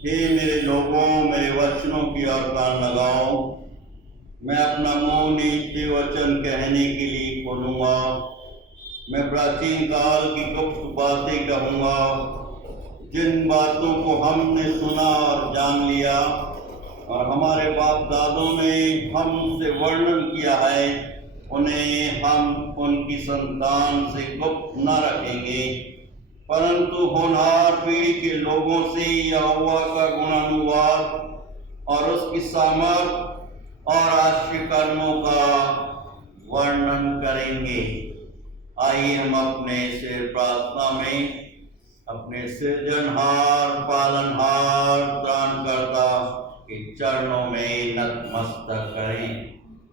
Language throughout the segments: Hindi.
हे मेरे लोगों, मेरे वचनों की ओर कान लगाओ। मैं अपना मुंह नीचे वचन कहने के लिए खोलूंगा। मैं प्राचीन काल की गुप्त बातें कहूंगा, जिन बातों को हमने सुना और जान लिया और हमारे बाप दादों ने हमसे वर्णन किया है, उन्हें हम उनकी संतान से गुप्त न रखेंगे, परंतु होनहार पीढ़ी के लोगों से यहोवा का गुणानुवाद और उसकी सामर्थ और आश्चर्य कर्मों का वर्णन करेंगे। आइए हम अपने से प्रार्थना में अपने सृजनहार, पालनहार, त्राणकर्ता के चरणों में नतमस्तक करें।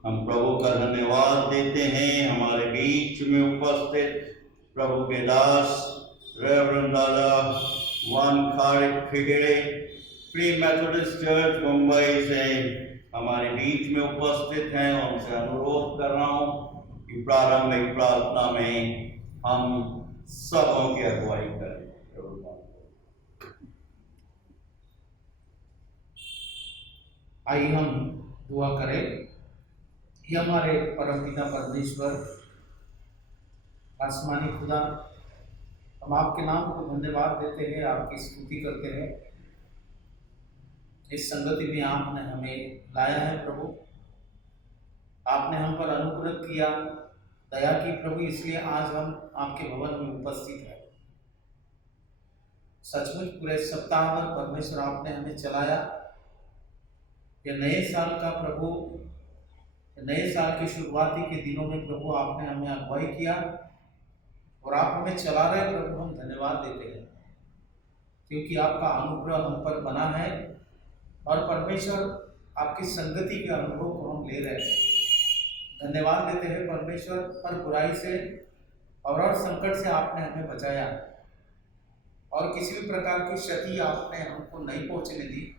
हम प्रभु का धन्यवाद देते हैं हमारे बीच में उपस्थित प्रभु के दास रेवरेंड दादा वानखाड़े खिगड़े प्री मेथोडिस्ट चर्च मुंबई से हमारे बीच में उपस्थित हैं। उनसे अनुरोध कर रहा हूँ कि प्रारंभिक प्रार्थना में हम सबों की अगुवाई करें। आइए हम दुआ करें। ये हमारे परमपिता परमेश्वर आसमानी खुदा, हम आपके नाम को धन्यवाद देते हैं, आपकी स्तुति करते हैं। इस संगति में आपने हमें लाया है प्रभु, आपने हम पर अनुग्रह किया, दया की प्रभु, इसलिए आज हम आपके भवन में उपस्थित हैं। सचमुच पूरे सप्ताह भर परमेश्वर आपने हमें चलाया। ये नए साल का प्रभु, नए साल की शुरुआती के दिनों में प्रभु आपने हमें अगुवाई किया और आप हमें चला रहे प्रभु। हम धन्यवाद देते हैं क्योंकि आपका अनुग्रह हम पर बना है और परमेश्वर आपकी संगति के अनुभव को हम ले रहे हैं। धन्यवाद देते हैं परमेश्वर, पर बुराई से और संकट से आपने हमें बचाया और किसी भी प्रकार की क्षति आपने हमको नहीं पहुंचने दी,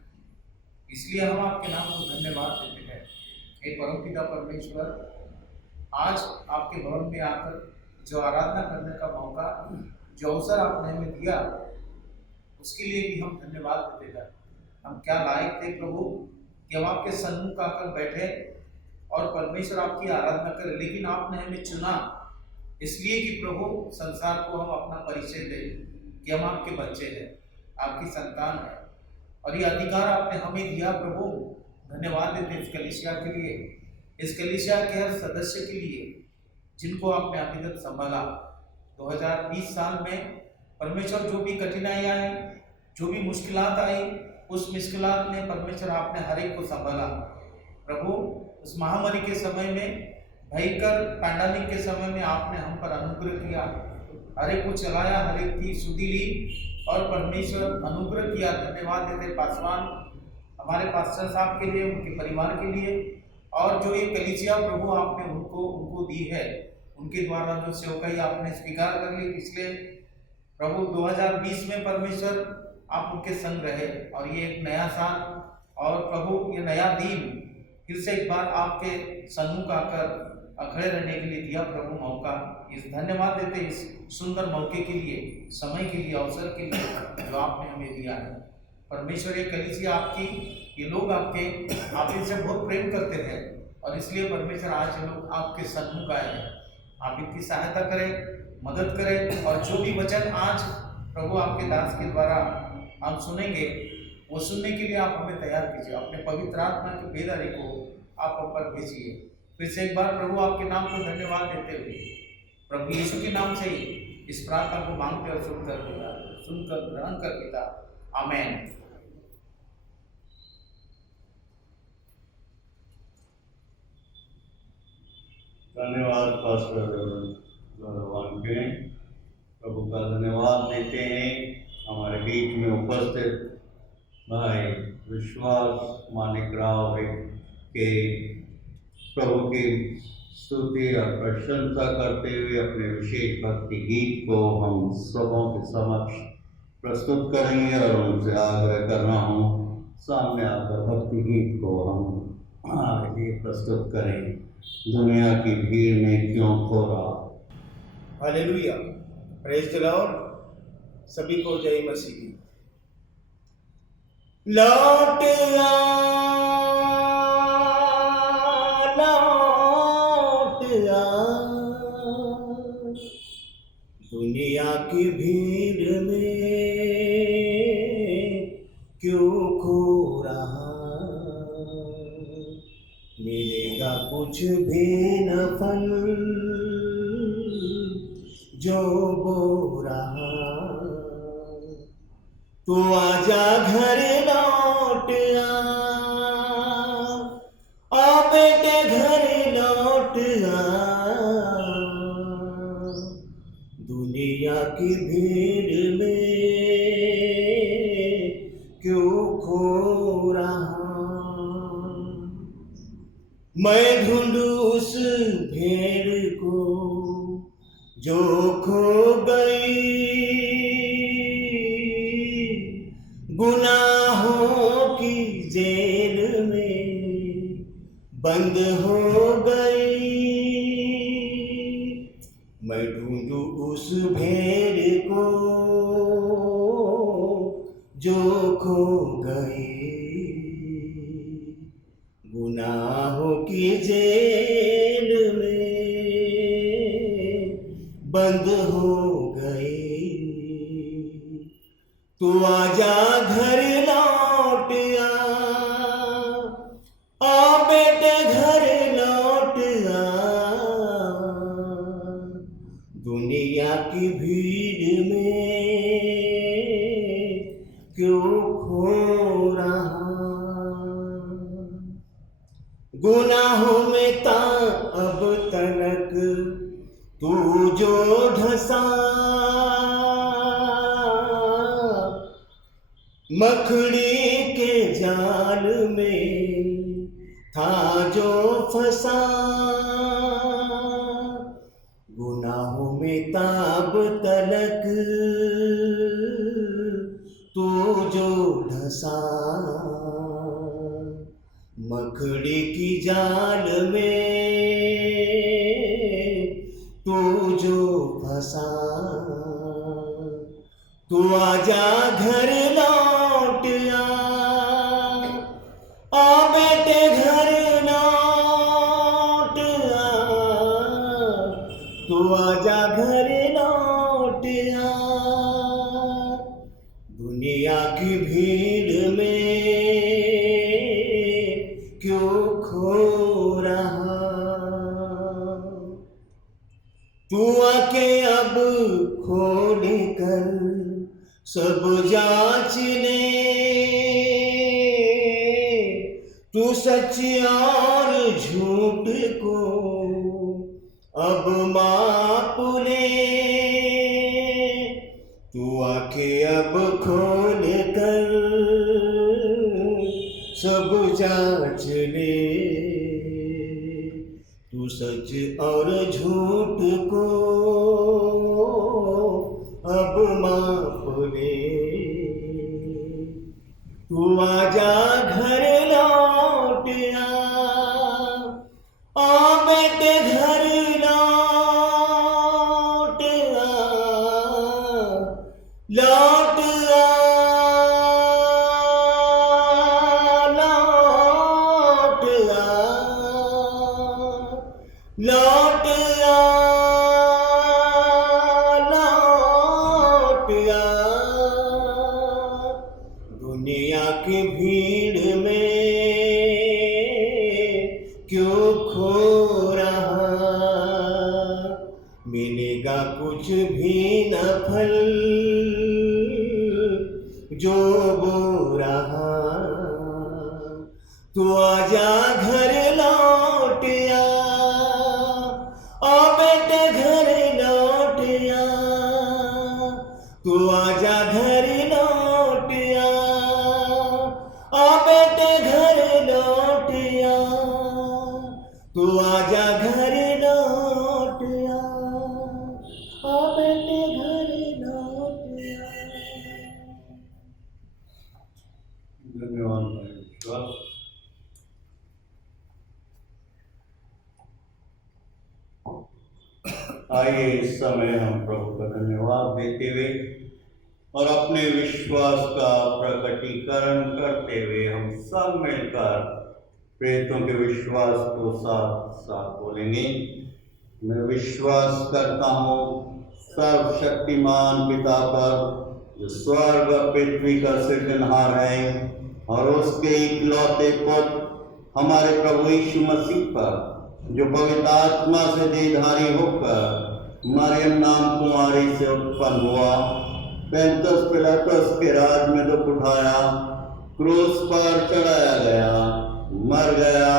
इसलिए हम आपके नाम को धन्यवाद देते हैं। हे परमपिता परमेश्वर, आज आपके भवन में आकर जो आराधना करने का मौका, जो अवसर आपने हमें दिया, उसके लिए भी हम धन्यवाद देते हैं। हम क्या लायक थे प्रभु कि हम आपके सन्मुख आकर बैठे और परमेश्वर आपकी आराधना करें, लेकिन आपने हमें चुना इसलिए कि प्रभु संसार को हम अपना परिचय दें कि हम आपके बच्चे हैं, आपकी संतान है, और ये अधिकार आपने हमें दिया प्रभु। धन्यवाद देते हैं इस कलीसिया के लिए, इस कलीसिया के हर सदस्य के लिए जिनको आपने अभी तक संभाला। 2020 साल में परमेश्वर जो भी कठिनाइयाँ आई, जो भी मुश्किलात आई, उस मुश्किलात में परमेश्वर आपने हर एक को संभाला प्रभु। उस महामारी के समय में, भयंकर पैंडेमिक के समय में आपने हम पर अनुग्रह किया, हर एक को चलाया, हर एक की सुधि ली और परमेश्वर अनुग्रह किया। धन्यवाद देते पासवान, हमारे पास्टर साहब के लिए, उनके परिवार के लिए, और जो ये कलीसिया प्रभु आपने उनको दी है, उनके द्वारा जो सेवकाई आपने स्वीकार कर ली पिछले प्रभु 2020 में परमेश्वर आप उनके संग रहे, और ये एक नया साल और प्रभु ये नया दिन फिर से एक बार आपके सन्मुख आकर खड़े रहने के लिए दिया प्रभु मौका। इस धन्यवाद देते इस सुंदर मौके के लिए, समय के लिए, अवसर के लिए जो आपने हमें दिया है परमेश्वर। ये कलीसिया आपकी, ये लोग आपके, आप इनसे बहुत प्रेम करते हैं और इसलिए परमेश्वर आज ये लोग आपके सन्मुख आए हैं। आप इनकी सहायता करें, मदद करें, और जो भी वचन आज प्रभु आपके दास के द्वारा हम सुनेंगे, वो सुनने के लिए आप हमें तैयार कीजिए। अपने पवित्र आत्मा की बेदारी को आप हम पर भेजिए। फिर से एक बार प्रभु आपके नाम को धन्यवाद देते हुए प्रभु यीशु के नाम से इस प्रार्थना को मांगते और सुनकर ग्रहण कर पिता, आमेन। धन्यवाद पास्टर भगवान के, प्रभु का धन्यवाद देते हैं हमारे बीच में उपस्थित भाई विश्वास मानिक राव के प्रभु की स्तुति और प्रशंसा करते हुए अपने विशेष भक्ति गीत को हम सबों के समक्ष प्रस्तुत करेंगे और उनसे आग्रह कर रहा हूँ सामने आकर भक्ति गीत को हम आगे प्रस्तुत करें। दुनिया की भीड़ में क्यों खो रहा। Hallelujah, praise the Lord. सभी को जय मसीह की। लौट आ लौट आ दुनिया की भीड़ में क्यों खो रहा, मिलेगा कुछ भी न फल जो बो रहा। तू आजा घर लौट आ बेटे घर लौट आ दुनिया की भीड़ में क्यों खो रहा। मैं ढूंढूं उस भेड़ को जो खो गई, गुनाहों की जेल में बंद हो गई। मैं ढूंढूं उस भेड़ को जो खो गई, गुनाहों की जेल में बंद हो गई। तू आजा घर लौट आ बेटे घर लौट आ दुनिया की भीड़ में क्यों खो रहा। गुनाहों में ता अब तलक तू जो धंसा, मखड़ी के जाल में था जो फंसा। गुनाहों में ताब तलक तू जो धंसा, मखड़ी की जाल में तू जो फंसा। तू आजा घर लौट आ बेटे घर लौट आ तू आजा घर लौट आ दुनिया की भीड़ में क्यों खो रहा। तू आके अब खोल कर सब जांच ले, तू सच और झूठ को अब माप ले। तू आके अब खोल कर सब जांच ले, तू सच और झूठ को अब माप ले। तू आजा घर लौट आ बेटे घर लौट लौट लौट लौट लौट दुनिया की भीड़ में क्यों खो रहा। मिलेगा कुछ भी न फल जो बो रहा। तू आजा घर लौट आ बेटे घर लौट तू आजा घर लौट आ बेटे घर लौट तू आजा घर लौट आ बेटे घर लौट धन्यवाद भाई विश्वास। आइए इस समय हम प्रभु का धन्यवाद देते हुए और अपने विश्वास का प्रकटीकरण करते हुए हम सब मिलकर प्रेतों के विश्वास को साथ साथ बोलेंगे। मैं विश्वास करता हूँ सर्वशक्तिमान पिता पर, जो स्वर्ग और पृथ्वी का सृजनहार है, और उसके इकलौते पुत्र हमारे प्रभु यीशु मसीह पर, जो पवित्र आत्मा से देहधारी होकर मरियम नाम कुमारी से उत्पन्न हुआ, पैंतुस पिलातुस के राज में दुख उठाया, क्रूस पर चढ़ाया गया, मर गया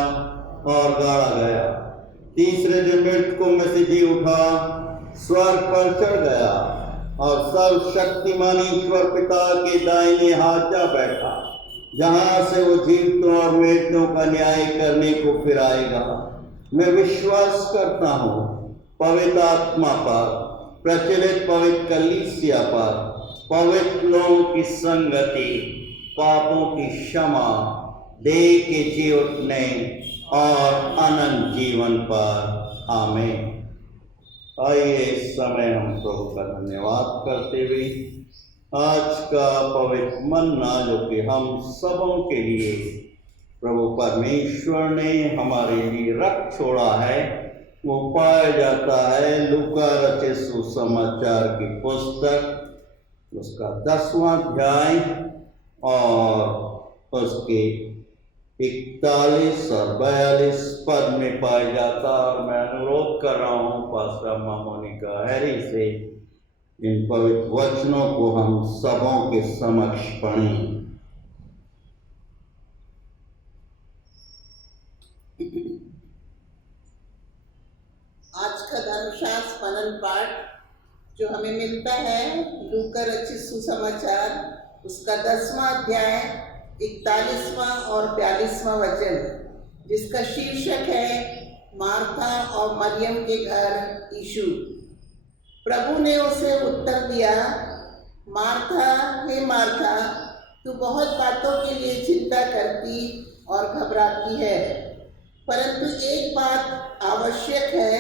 और गाड़ा गया, तीसरे दिन मृतकों में से जी उठा, स्वर्ग पर चढ़ गया और सर्वशक्तिमान ईश्वर पिता के दाहिने हाथ जा बैठा, जहाँ से वो जीवितों और मृतों का न्याय करने को फिर आएगा। मैं विश्वास करता हूँ पवित्र आत्मा पर, प्रचलित पवित्र कलीसिया पर, पवित्र लोगों की संगति, पापों की क्षमा, देह के जी उठने और अनंत जीवन पर। आमीन। आइए इस समय हम प्रभु का धन्यवाद करते हुए आज का पवित्र मन्ना, जो कि हम सबों के लिए प्रभु परमेश्वर ने हमारे लिए रख छोड़ा है, वो पाया जाता है लूका रचित सुसमाचार की पुस्तक, उसका 10वां अध्याय और उसके 41 और 42 पद में पाया जाता। और मैं अनुरोध कर रहा हूँ पास्टर मोनिका हैरी से इन पवित्र वचनों को हम सबों के समक्ष पढ़ें। आज का धर्मशास्त्र मनन पाठ जो हमें मिलता है लूका रचित सुसमाचार, उसका 10वां अध्याय 41वां और 42वां वचन, जिसका शीर्षक है मार्था और मरियम के घर यीशु। प्रभु ने उसे उत्तर दिया, मार्था हे मार्था, तू बहुत बातों के लिए चिंता करती और घबराती है, परंतु एक बात आवश्यक है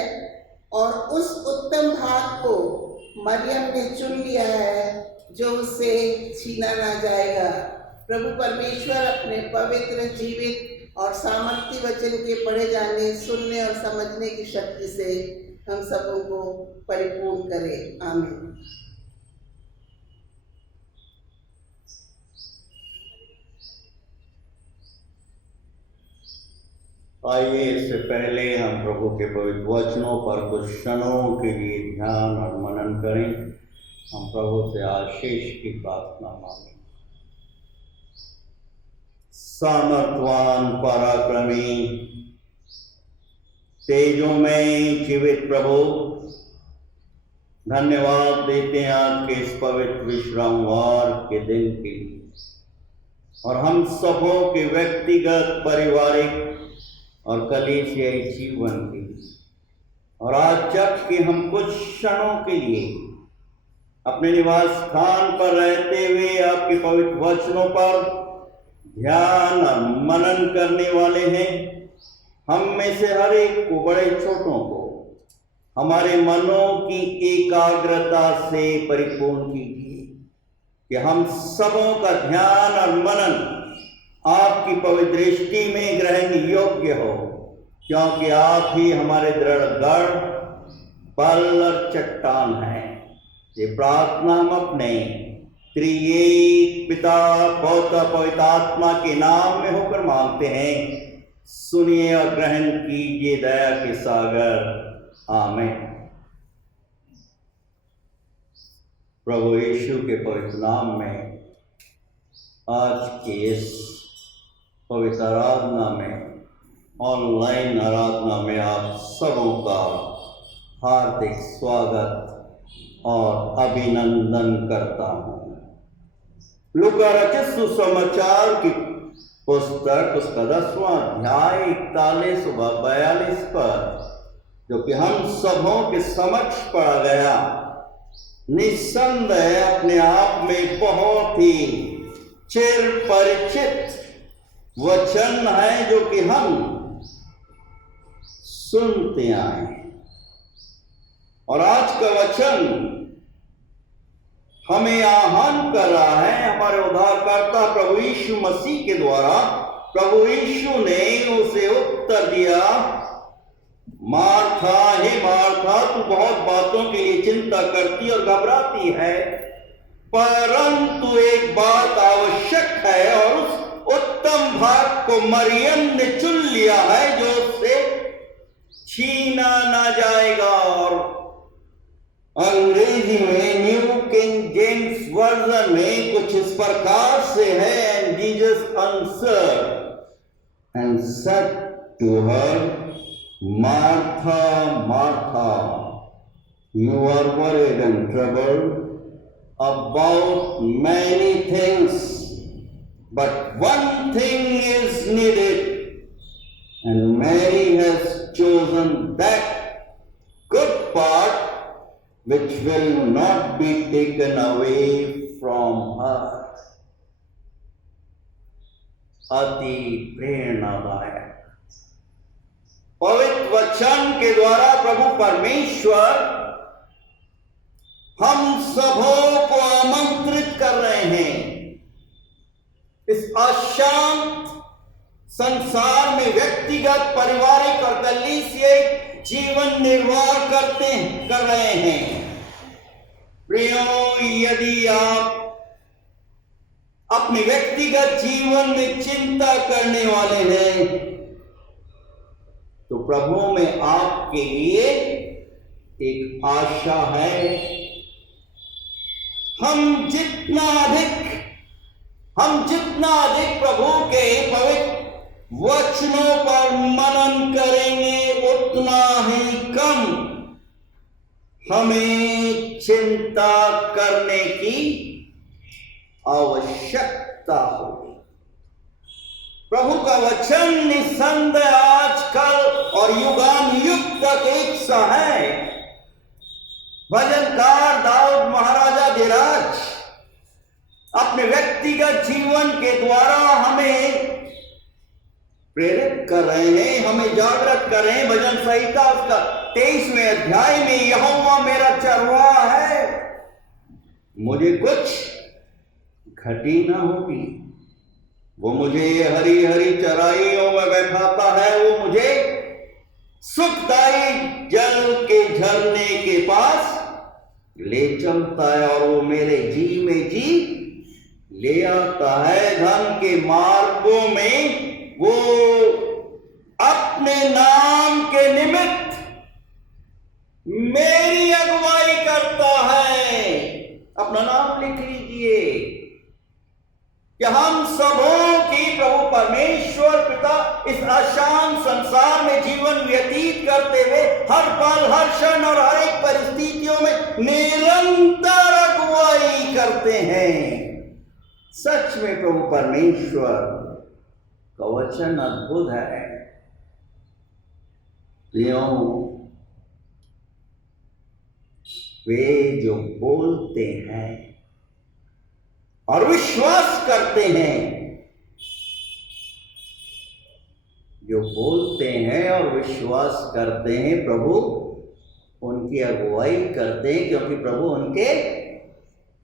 और उस उत्तम भाग को मरियम ने चुन लिया है, जो उससे छीना ना जाएगा। प्रभु परमेश्वर अपने पवित्र, जीवित और सामर्थ्य वचन के पढ़े जाने, सुनने और समझने की शक्ति से हम सबों को परिपूर्ण करे। आमीन। आइए इससे पहले हम प्रभु के पवित्र वचनों पर कुछ क्षणों के लिए ध्यान और मनन करें। हम प्रभु से आशीष की प्रार्थना मांगें। सामर्थवान, पराक्रमी, तेजोमय जीवित प्रभु, धन्यवाद देते हैं आज के इस पवित्र विश्रामवार के दिन के लिए, और हम सबों के व्यक्तिगत, पारिवारिक और कलीसियाई जीवन की। और आज जबकि हम कुछ क्षणों के लिए अपने निवास स्थान पर रहते हुए आपके पवित्र वचनों पर ध्यान और मनन करने वाले हैं, हम में से हर एक को, बड़े छोटों को, हमारे मनों की एकाग्रता से परिपूर्ण कीजिए कि हम सबों का ध्यान और मनन आपकी पवित्र दृष्टि में ग्रहण योग्य हो, क्योंकि आप ही हमारे दृढ़ गढ़, बल और चट्टान हैं। ये प्रार्थना हम अपने त्रिएक पिता, पौत्र, पवित्र आत्मा के नाम में होकर मांगते हैं। सुनिए और ग्रहण कीजिए दया के सागर। आमीन। प्रभु यीशु के पवित्र नाम में आज के इस पवित्र आराधना में, ऑनलाइन आराधना में आप सबों का हार्दिक स्वागत और अभिनंदन करता हूँ। लूका रचित सुसमाचार की पुस्तक, उसका 10वां अध्याय 41 व 42 पर, जो कि हम सबों के समक्ष पढ़ा गया, निस्संदेह अपने आप में बहुत ही चिर परिचित वचन है, जो कि हम सुनते आए। और आज का वचन हमें आह्वान कर रहा है। हमारे उद्धारकर्ता प्रभु यीशु मसीह के द्वारा प्रभु यीशु ने उसे उत्तर दिया, मार्था, हे मार्था, तू बहुत बातों के लिए चिंता करती और घबराती है, परंतु एक बात आवश्यक है और उस उत्तम भाग को मरियम ने चुन लिया है जो उससे छीना ना जाएगा। और अंग्रेजी में न्यू किंग जेम्स वर्जन में कुछ इस प्रकार से है, and Jesus answered and said to her, Martha, Martha, you are worried and troubled about many things, but one thing is needed, and Mary has chosen that good part which will not be taken away from her. अति प्रेरणादायक पवित्र वचन के द्वारा प्रभु परमेश्वर हम सबों को आमंत्रित कर रहे हैं इस अशांत संसार में व्यक्तिगत, पारिवारिक और कलीसिया जीवन निर्वाह कर रहे हैं। प्रियो, यदि आप अपने व्यक्तिगत जीवन में चिंता करने वाले हैं तो प्रभु में आपके लिए एक आशा है। हम जितना अधिक प्रभु के पवित्र वचनों पर मनन करेंगे उतना ही कम हमें चिंता करने की आवश्यकता होगी। प्रभु का वचन निसंदेह आजकल और युगानुयुग तक एक सा है। भजनकार दाऊद महाराजा धीराज अपने व्यक्तिगत जीवन के द्वारा हमें प्रेरित कर रहे हैं, हमें जागृत कर रहे हैं। भजन संहिता उसका 23वें अध्याय में, यहोवा मेरा चरवाहा है, मुझे कुछ घटी ना होगी। वो मुझे हरी हरी चराइयों में बैठाता है, वो मुझे सुखदायी जल के झरने के पास ले चलता है और वो मेरे जी में जी ले आता है। धन के मार्गों में वो अपने नाम के निमित्त मेरी अगुवाई करता है। अपना नाम लिख लीजिए कि हम सबों की प्रभु परमेश्वर पिता इस आशान संसार में जीवन व्यतीत करते हुए हर पल, हर क्षण और हर एक परिस्थितियों में निरंतर अगुवाई करते हैं। सच में प्रभु परमेश्वर का वचन अद्भुत है। क्यों? वे जो बोलते हैं और विश्वास करते हैं, जो बोलते हैं और विश्वास करते हैं, प्रभु उनकी अगुवाई करते हैं, क्योंकि प्रभु उनके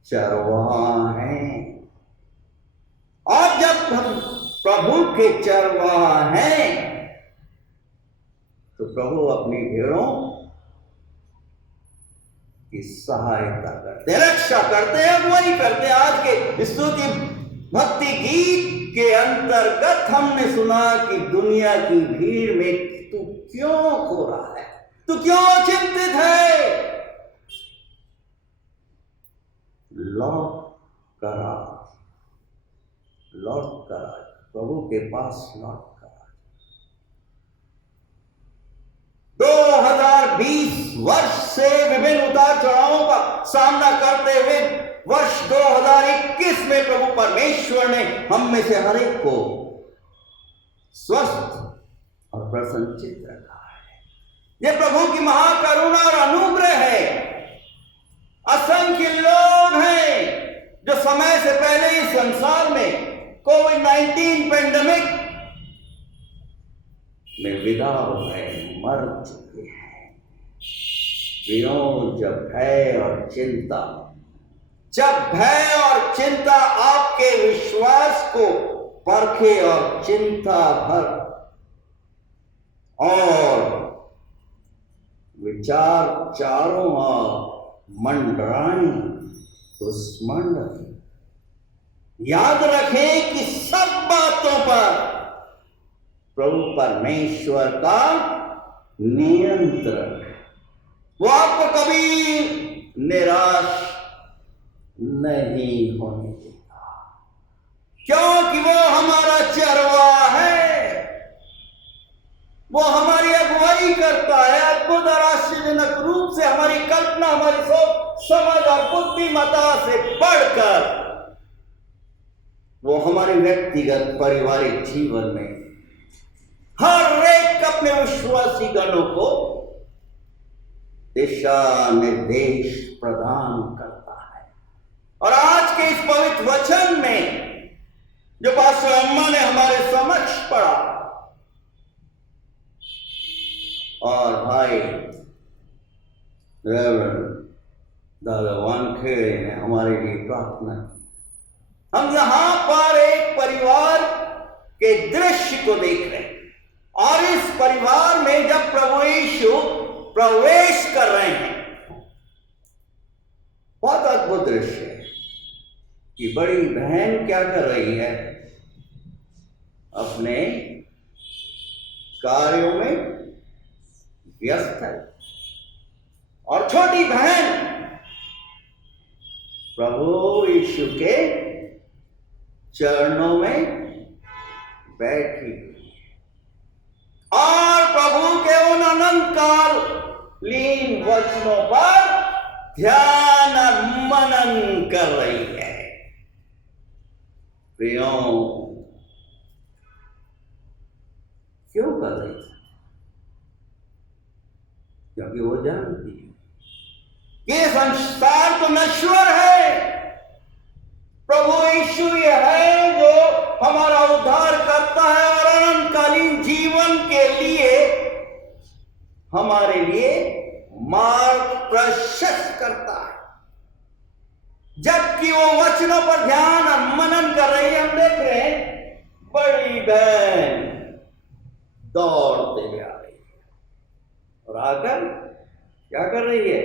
चरवाहा हैं। और जब हम प्रभु के चरवाहा हैं तो प्रभु अपनी भेड़ों की सहायता करते हैं, रक्षा करते हैं, अगुवाई करते हैं। आज के स्तुति भक्ति गीत के अंतर्गत हमने सुना कि दुनिया की भीड़ में तू क्यों खो रहा है, तू क्यों चिंतित है। लौट कर प्रभु के पास लौट कर। 2020 वर्ष से विभिन्न उतार चढ़ावों का सामना करते हुए वर्ष 2021 में प्रभु परमेश्वर ने हम में से हर एक को स्वस्थ और प्रसन्नचित्त रखा है। यह प्रभु की महाकरुणा और अनुग्रह है। असंख्य लोग हैं जो समय से पहले इस संसार में कोविड-19 पेंडेमिक में विदा हो गए, मर चुके हैं। प्रियों, जब भय और चिंता जब भय और चिंता आपके विश्वास को परखे और चिंता भर और विचार चारों ओर मंडराएं, तो स्मरण रखें, याद रखें कि सब बातों पर प्रभु परमेश्वर का नियंत्रण है। वो आपको कभी निराश नहीं होने देगा, क्योंकि वो हमारा चरवाहा है। वो हमारी अगुवाई करता है, अद्भुत और आश्चर्यजनक रूप से हमारी कल्पना, हमारी सोच समझ और बुद्धिमत्ता से बढ़कर वो हमारे व्यक्तिगत पारिवारिक जीवन में हर एक अपने विश्वासी गणों को दिशा निर्देश प्रदान करता है। और आज के इस पवित्र वचन में जो पास्टर अम्मा ने हमारे समक्ष पढ़ा और भाई रेवरेंड दादा वानखेड़े ने हमारे लिए प्रार्थना की, हम यहां पर एक परिवार के दृश्य को देख रहे हैं। और इस परिवार में जब प्रभु यीशु प्रवेश कर रहे हैं, बहुत अद्भुत दृश्य है कि बड़ी बहन क्या कर रही है, अपने कार्यों में व्यस्त है, और छोटी बहन प्रभु यीशु के चरणों में बैठी और प्रभु के उन अनंतकालीन वचनों पर ध्यान और मनन कर रही है। प्रियों, क्यों कर रही है? क्योंकि वो जानती है ये संसार तो नश्वर है, प्रभु यीशु ये है जो हमारा उद्धार करता है और अनंतकालीन जीवन के लिए हमारे लिए मार्ग प्रशस्त करता है। जबकि वो वचनों पर ध्यान और मनन कर रही है, हम देख रहे हैं बड़ी बहन दौड़ते हुए आ रही है और आकर क्या कर रही है?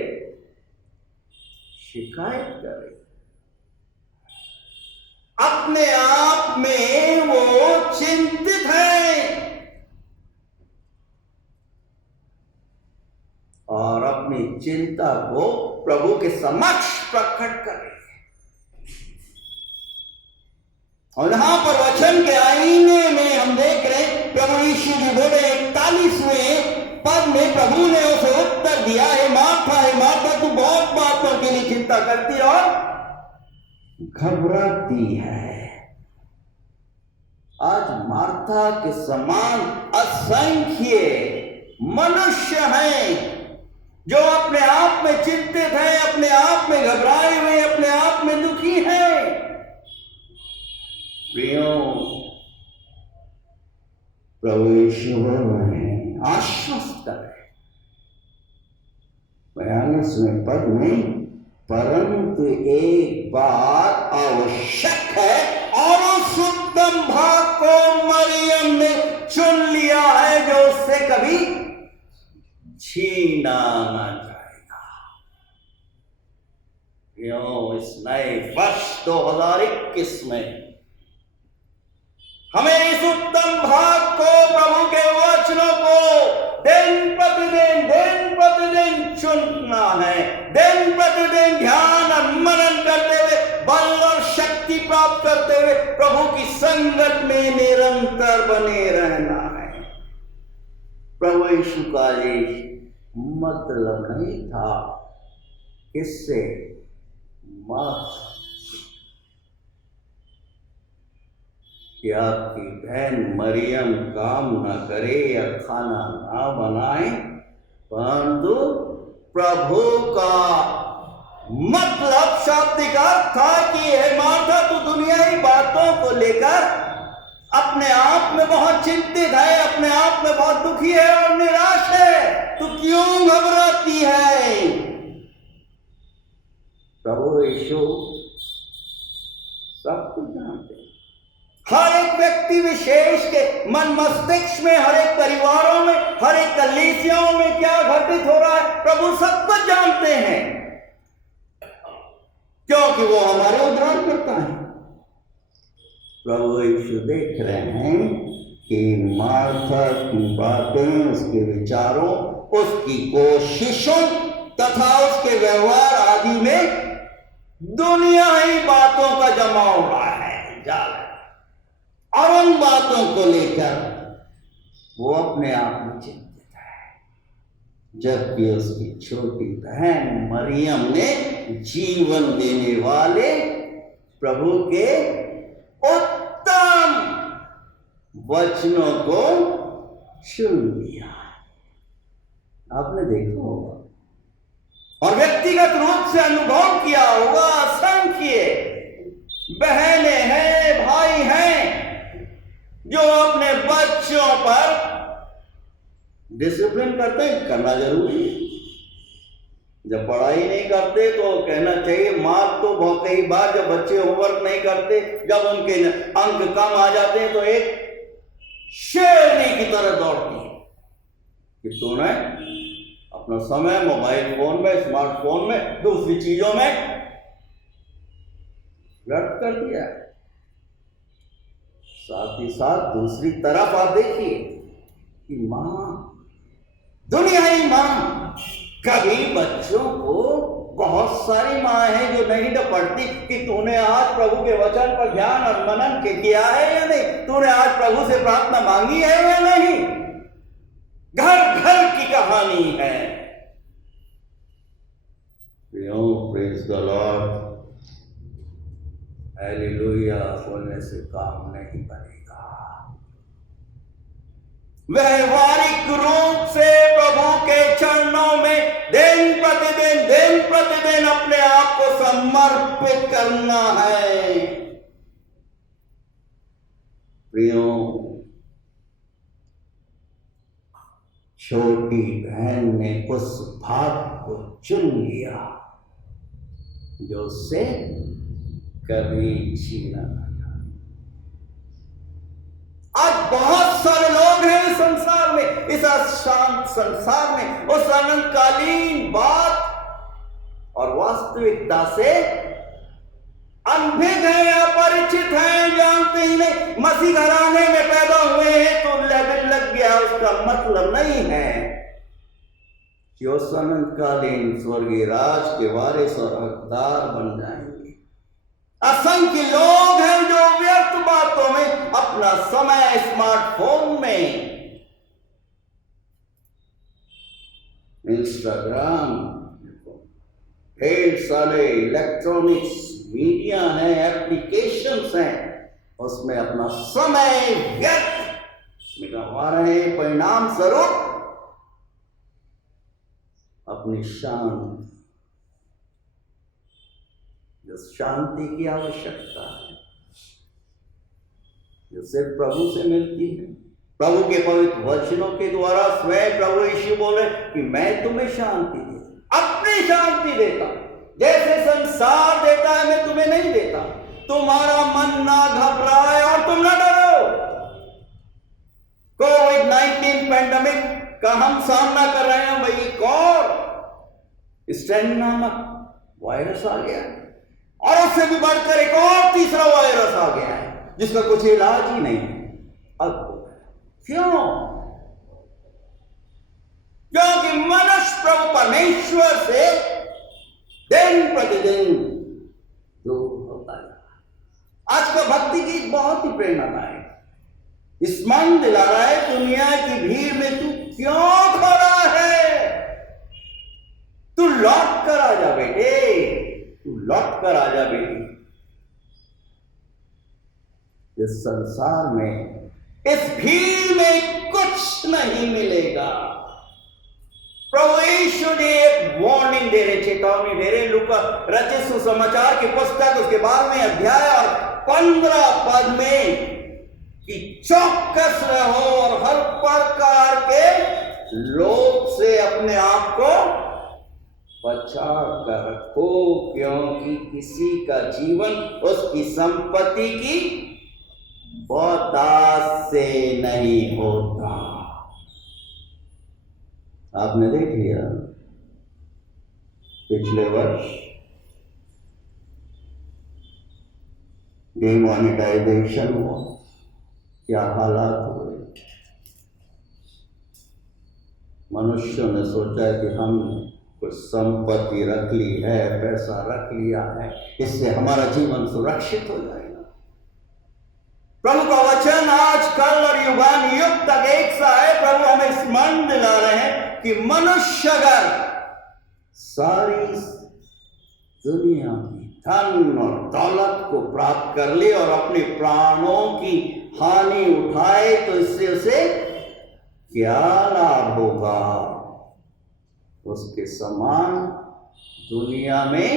शिकायत कर रही है। अपने आप में वो चिंतित है और अपनी चिंता को प्रभु के समक्ष प्रकट कर रही है। और यहां पर वचन के आईने में हम देख रहे हैं प्रभु यीशु जी बोले 41वें पद में प्रभु ने उसे उत्तर दिया, हे मार्था तू बहुत बातों के लिए चिंता करती और घबराती है। आज मार्था के समान असंख्य मनुष्य हैं जो अपने आप में चिंतित हैं, अपने आप में घबराए हुए, अपने आप में दुखी हैं। प्रियों, प्रभु यीशु हमें आश्वस्त करें। 42वें पद में परंतु एक बात आवश्यक है और उस उत्तम भाग को मरियम ने चुन लिया है जो उससे कभी छीना ना जाएगा। क्यों इस नए वर्ष 2021 में हमें इस उत्तम भाग को, प्रभु के वचनों को दिन प्रतिदिन चुनना है। दिन प्रतिदिन ध्यान और मनन करते हुए, बल और शक्ति प्राप्त करते हुए प्रभु की संगत में निरंतर बने रहना है। प्रभु यीशु का ये मतलब नहीं था किससे मात्र कि आपकी बहन मरियम काम न करे या खाना ना बनाए, परंतु प्रभु का मतलब शाब्दिक अर्थ था कि हे मार्था तू दुनियाई बातों को लेकर अपने आप में बहुत चिंतित है, अपने आप में बहुत दुखी है और निराश है, तू क्यों घबराती है? प्रभु यीशु सब कुछ जानते हैं। हर एक व्यक्ति विशेष के मन मस्तिष्क में, हर एक परिवारों में, हर एक कलीसियाओं में क्या घटित हो रहा है, प्रभु सब कुछ जानते हैं, क्योंकि वो हमारे उद्धार करता है। प्रभु यीशु देख रहे हैं कि मार्था की बातें, उसके विचारों, उसकी कोशिशों तथा उसके व्यवहार आदि में दुनिया ही बातों का जमा हो रहा है, जाल है, और उन बातों को लेकर वो अपने आप में चिंतित है, जबकि उसकी छोटी बहन मरियम ने जीवन देने वाले प्रभु के उत्तम वचनों को सुन लिया। आपने देखा होगा और व्यक्तिगत रूप से अनुभव किया होगा, असंख्य बहनें हैं, भाई हैं जो अपने बच्चों पर डिसिप्लिन करते हैं। करना जरूरी है। जब पढ़ाई नहीं करते तो कहना चाहिए, मार तो बहुत कई बार जब बच्चे होमवर्क नहीं करते, जब उनके अंक कम आ जाते हैं तो एक शेरनी की तरह दौड़ती है कि तूने अपना समय मोबाइल फोन में, स्मार्टफोन में, दूसरी चीजों में व्यर्थ कर दिया। साथ ही साथ दूसरी तरफ आप देखिए कि मां, दुनिया ही मां, कभी बच्चों को, बहुत सारी मां हैं जो नहीं पढ़ती कि तूने आज प्रभु के वचन पर ध्यान और मनन किया है या नहीं, तूने आज प्रभु से प्रार्थना मांगी है या नहीं। घर घर की कहानी है। प्रेज द लॉर्ड, हालेलुया बोलने से काम नहीं बनेगा। व्यवहारिक रूप से प्रभु के चरणों में दिन प्रतिदिन अपने आप को समर्पित करना है। प्रियो, छोटी बहन ने उस भाग को चुन लिया जो उससे कभी छीना ना था। आज बहुत सारे लोग हैं इस संसार में, इस अशांत संसार में, उस अनंतकालीन बात और वास्तविकता से अनभिज्ञ हैं, अपरिचित हैं, जानते ही नहीं। मसीह घराने में पैदा हुए हैं तो लेवल लग गया, उसका मतलब नहीं है कि उस अनंतकालीन स्वर्गीय राज के वारिस और हकदार बन जाएंगे। असंख्य लोग हैं जो व्यर्थ बातों में अपना समय, स्मार्टफोन में, इंस्टाग्राम, ढेर सारे इलेक्ट्रॉनिक्स मीडिया हैं, एप्लीकेशंस हैं, उसमें अपना समय व्यर्थ में गंवा रहे हैं। परिणाम स्वरूप अपनी शांति, जो शांति की आवश्यकता है, जो सिर्फ प्रभु से मिलती है, प्रभु के पवित्र वचनों के द्वारा स्वयं प्रभु यीशु बोले कि मैं तुम्हें शांति देता, अपनी शांति देता, जैसे संसार देता है मैं तुम्हें नहीं देता। तुम्हारा मन ना घबराए और तुम ना डरो। कोविड-19 पैंडेमिक का हम सामना कर रहे हैं भाई, एक और स्ट्रेन नामक वायरस आ गया और उससे भी बढ़कर एक और तीसरा वायरस आ गया है जिसका कुछ इलाज ही नहीं है। अब क्यों? क्योंकि मनुष्य प्रभु परमेश्वर से दिन प्रतिदिन दूर होता है। आज का भक्ति गीत बहुत ही प्रेरणादायक, स्मरण दिला रहा है दुनिया की भीड़ में तू क्यों खड़ा है, तू लौट कर आ जा बेटे, तू लौट कर आ जा बेटी। इस संसार में, इस भीड़ में कुछ नहीं मिलेगा। प्रभु यीशु ने एक वार्निंग दे रहे, चेतावनी दे रहे। लूका रचित सुसमाचार की पुस्तक उसके 12वें अध्याय और 15 पद में कि चौकस रहो और हर प्रकार के लोग से अपने आप को बचा कर रखो, क्योंकि किसी का जीवन उसकी संपत्ति की बहुतायत से नहीं होता। आपने देख लिया पिछले वर्ष डिमोनेटाइजेशन हुआ, क्या हालात हुए। मनुष्यों ने सोचा कि हमने कुछ संपत्ति रख ली है, पैसा रख लिया है, इससे हमारा जीवन सुरक्षित हो जाएगा। प्रभु का वचन आज कल और युगान युग तक एक सा है। प्रभु हमें स्मरण दिला रहे हैं कि मनुष्य अगर सारी दुनिया की धन और दौलत को प्राप्त कर ले और अपने प्राणों की हानि उठाए तो इससे उसे क्या लाभ होगा। उसके समान दुनिया में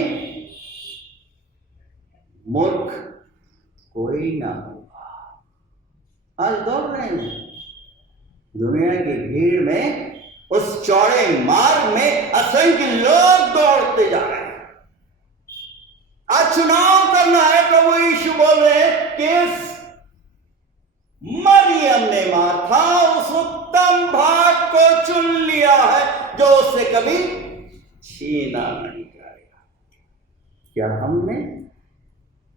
मूर्ख कोई ना होगा। आज दौड़ रहे हैं दुनिया की भीड़ में, उस चौड़े मार्ग में असंख्य लोग दौड़ते जा रहे हैं। आज चुनाव करना है। प्रभु यीशु बोल रहे हैं कि इस मरियम ने माथा उस उत्तम भाग को चुन लिया है जो उससे कभी छीना नहीं जाएगा। क्या हमने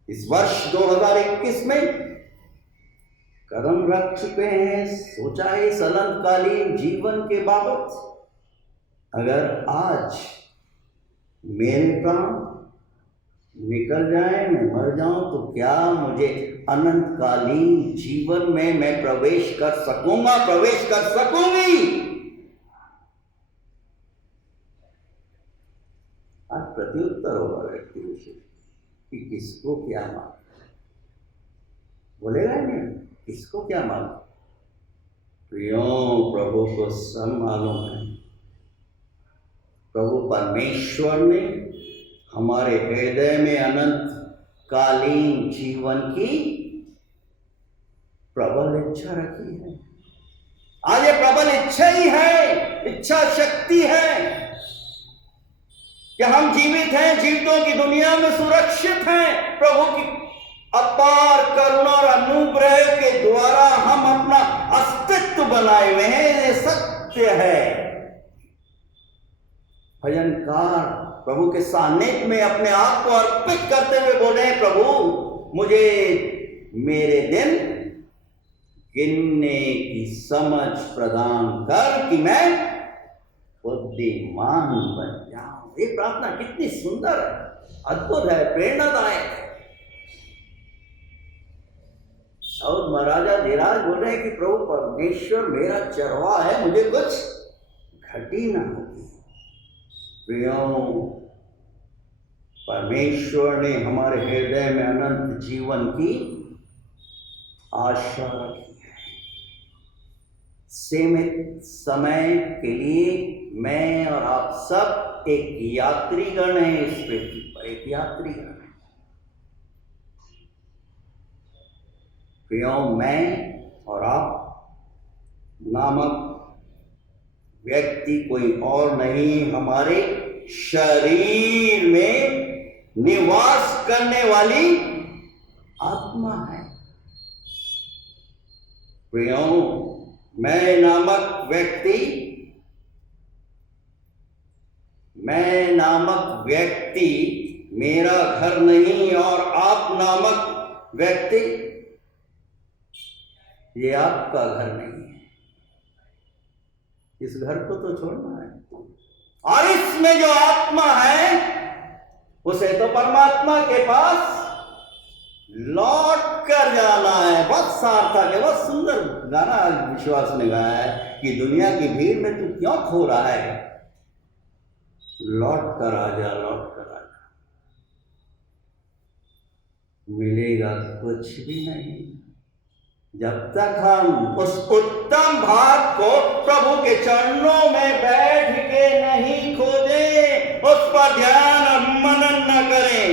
इस वर्ष 2021 में कदम रख चुके हैं, सोचा है इस अनंतकालीन जीवन के बाबत? अगर आज मेरे प्राण निकल जाए, मैं मर जाऊं, तो क्या मुझे अनंतकालीन जीवन में मैं प्रवेश कर सकूंगा, प्रवेश कर सकूंगी? आज प्रत्युत्तर होगा व्यक्ति विशेष कि किसको क्या मालूम, बोलेगा नहीं किसको क्या मालूम। प्रियों, प्रभु को सब मालूम है। प्रभु परमेश्वर ने हमारे हृदय में अनंत कालीन जीवन की प्रबल इच्छा रखी है। आज ये प्रबल इच्छा ही है, इच्छा शक्ति है कि हम जीवित हैं, जीवितों की दुनिया में सुरक्षित हैं। प्रभु की अपार करुणा और अनुग्रह के द्वारा हम अपना अस्तित्व बनाए हुए हैं, ये सत्य है। भजनकार प्रभु के सानिध्य में अपने आप को अर्पित करते हुए बोले, प्रभु मुझे मेरे दिन गिनने की समझ प्रदान कर कि मैं बुद्धिमान बन जाऊं। ये प्रार्थना कितनी सुंदर है, अद्भुत है, प्रेरणादायक है। और महाराजा धीराज बोल रहे हैं कि प्रभु परमेश्वर मेरा चरवाहा है, मुझे कुछ घटी ना होगी। प्रियों, परमेश्वर ने हमारे हृदय में अनंत जीवन की आशा रखी है। सीमित समय के लिए मैं और आप सब एक यात्रीगण हैं, इस पृथ्वी पर एक यात्रीगण है। प्रियों, मैं और आप नामक व्यक्ति कोई और नहीं, हमारे शरीर में निवास करने वाली आत्मा है। प्रियों, मैं नामक व्यक्ति मेरा घर नहीं, और आप नामक व्यक्ति ये आपका घर नहीं है। इस घर को तो छोड़ना है, और इसमें जो आत्मा है उसे तो परमात्मा के पास लौट कर जाना है। बहुत सार्थक है, बहुत सुंदर गाना विश्वास ने गाया है कि दुनिया की भीड़ में तू क्यों खो रहा है, लौट कर आ जा, लौट कर आ जा। मिलेगा कुछ भी नहीं जब तक हम उस उत्तम भाग को प्रभु के चरणों में बैठ के नहीं खोजें, उस पर ध्यान और मनन न करें,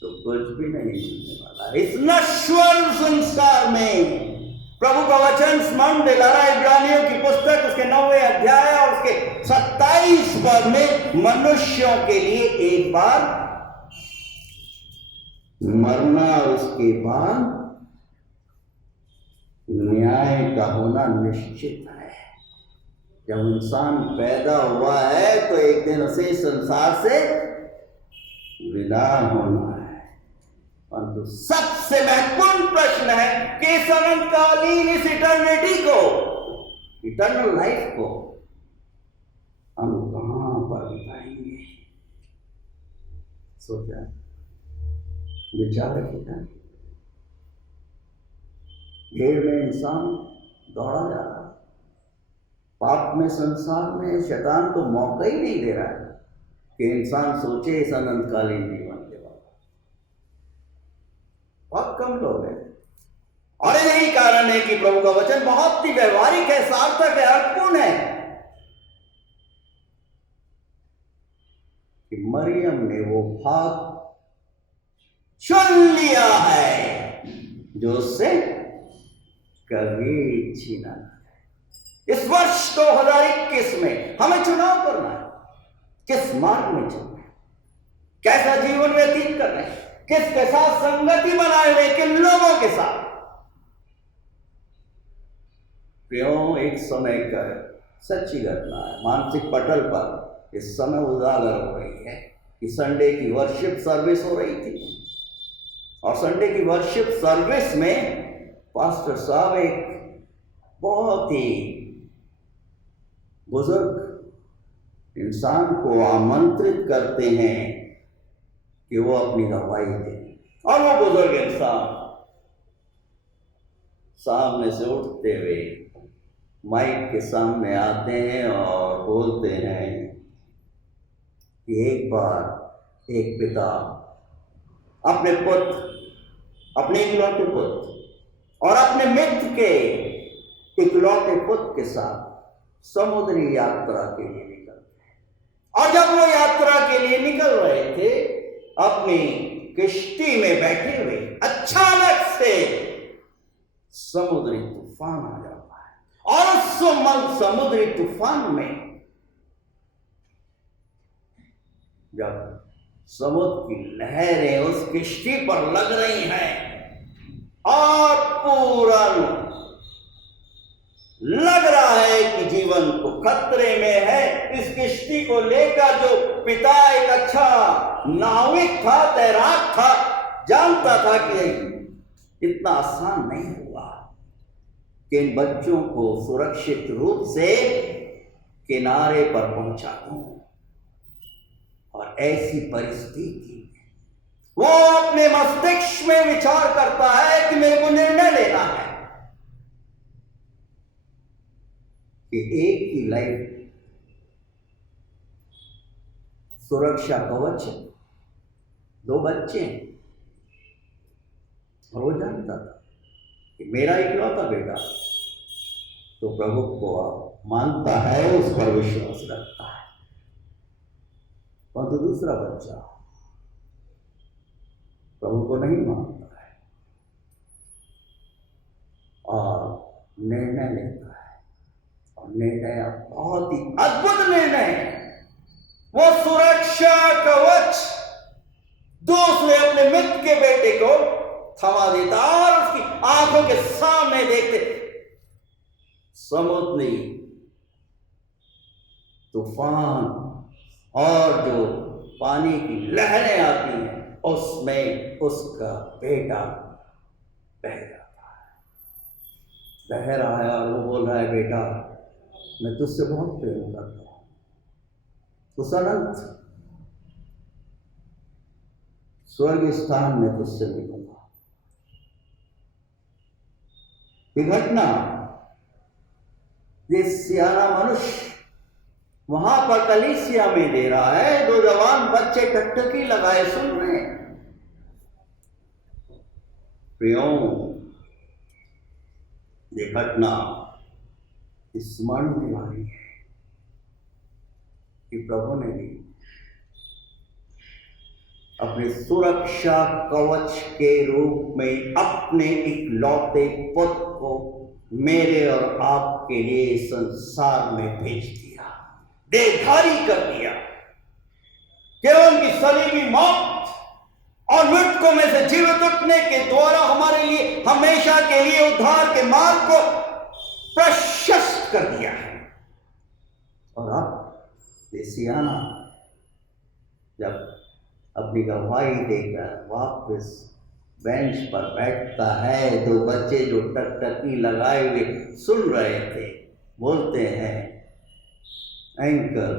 तो कुछ भी नहीं मिलने वाला। इस नश्वर संसार में प्रभु का वचन स्मरण दिला रहा है। इब्रानियों की पुस्तक उसके 9वें अध्याय और उसके 27 पद में मनुष्यों के लिए एक बार मरना और उसके बाद न्याय का होना निश्चित है। जब इंसान पैदा हुआ है तो एक दिन उसे संसार से विदा होना है। परंतु सबसे महत्वपूर्ण प्रश्न है कि इस अनंतकालीन इस इटर्निटी को, इटर्नल लाइफ को हम कहां पर बिताएंगे? सोचा, विचार रखिएगा। भीड़ में इंसान दौड़ा जा रहा है, पाप में, संसार में शैतान तो मौका ही नहीं दे रहा है कि इंसान सोचे इस अनंतकालीन जीवन के बारे में। बहुत कम लोग हैं, और यही कारण है कि प्रभु का वचन बहुत ही व्यवहारिक है, सार्थक है, अर्थपूर्ण है कि मरियम ने वो भाग चुन लिया है जो उससे कभी छीना ना जाए। इस वर्ष 2021 में हमें चुनाव करना है, किस मार्ग में चलना है, कैसा जीवन व्यतीत करना है, किसके साथ संगति बनाए हुए, किन लोगों के साथ। प्रियो, एक समय का सच्ची घटना है, मानसिक पटल पर इस समय उजागर हो रही है कि संडे की वर्शिप सर्विस हो रही थी, और संडे की वर्शिप सर्विस में पास्टर साहब एक बहुत ही बुजुर्ग इंसान को आमंत्रित करते हैं कि वो अपनी गवाही दे, और वो बुजुर्ग इंसान सामने से उठते हुए माइक के सामने आते हैं और बोलते हैं कि एक बार एक पिता अपने पुत्र, अपने इकलौते पुत्र और अपने मित्र के इकलौते पुत्र के साथ समुद्री यात्रा के लिए निकलते हैं, और जब वो यात्रा के लिए निकल रहे थे, अपनी किश्ती में बैठे हुए अचानक से समुद्री तूफान आ जाता है, और उस समुद्री तूफान में जब समुद्र की लहरें उस किश्ती पर लग रही हैं और पूरा लग रहा है कि जीवन तो खतरे में है, इस किश्ती को लेकर जो पिता एक अच्छा नाविक था, तैराक था, जानता था कि इतना आसान नहीं हुआ कि इन बच्चों को सुरक्षित रूप से किनारे पर पहुंचा दूं। और ऐसी परिस्थिति वो अपने मस्तिष्क में विचार करता है कि मेरे को निर्णय लेना है कि एक ही लाइफ सुरक्षा कवच, 2 बच्चे, और वो जानता था कि मेरा इकलौता बेटा तो प्रभु को मानता है, उस पर विश्वास रखता है, परंतु दूसरा बच्चा प्रभु को नहीं मानता है और निर्णय लेता है, और निर्णय बहुत ही अद्भुत निर्णय है। वो सुरक्षा कवच दूसरे अपने मित्र के बेटे को थमा देता, और उसकी आंखों के सामने देखते समुद्री तूफान और जो पानी की लहरें आती हैं, उसमें उसका बेटा बह जाता है। बह रहा है और वो बोल रहा है, बेटा मैं तुझसे बहुत प्रेम करता हूं, उस अनंत स्वर्ग स्थान में तुझसे मिलूंगा। ये घटना, ये सियाना मनुष्य वहां पर कलीसिया में दे रहा है, 2 जवान बच्चे टकटकी लगाए सुन रहे हैं। प्रियों, ये घटना स्मरण वाली है कि प्रभु ने भी अपने सुरक्षा कवच के रूप में अपने इकलौते पुत्र को मेरे और आपके लिए संसार में भेज दिया, देहधारी कर दिया, केवल उनकी सलीबी मौत और मृतकों में से जीवित उठने के द्वारा हमारे लिए हमेशा के लिए उद्धार के मार्ग को प्रशस्त कर दिया है। और अब सियाना जब अपनी गवाही देकर वापस बेंच पर बैठता है, दो बच्चे जो टकटकी लगाए हुए सुन रहे थे बोलते हैं, अंकल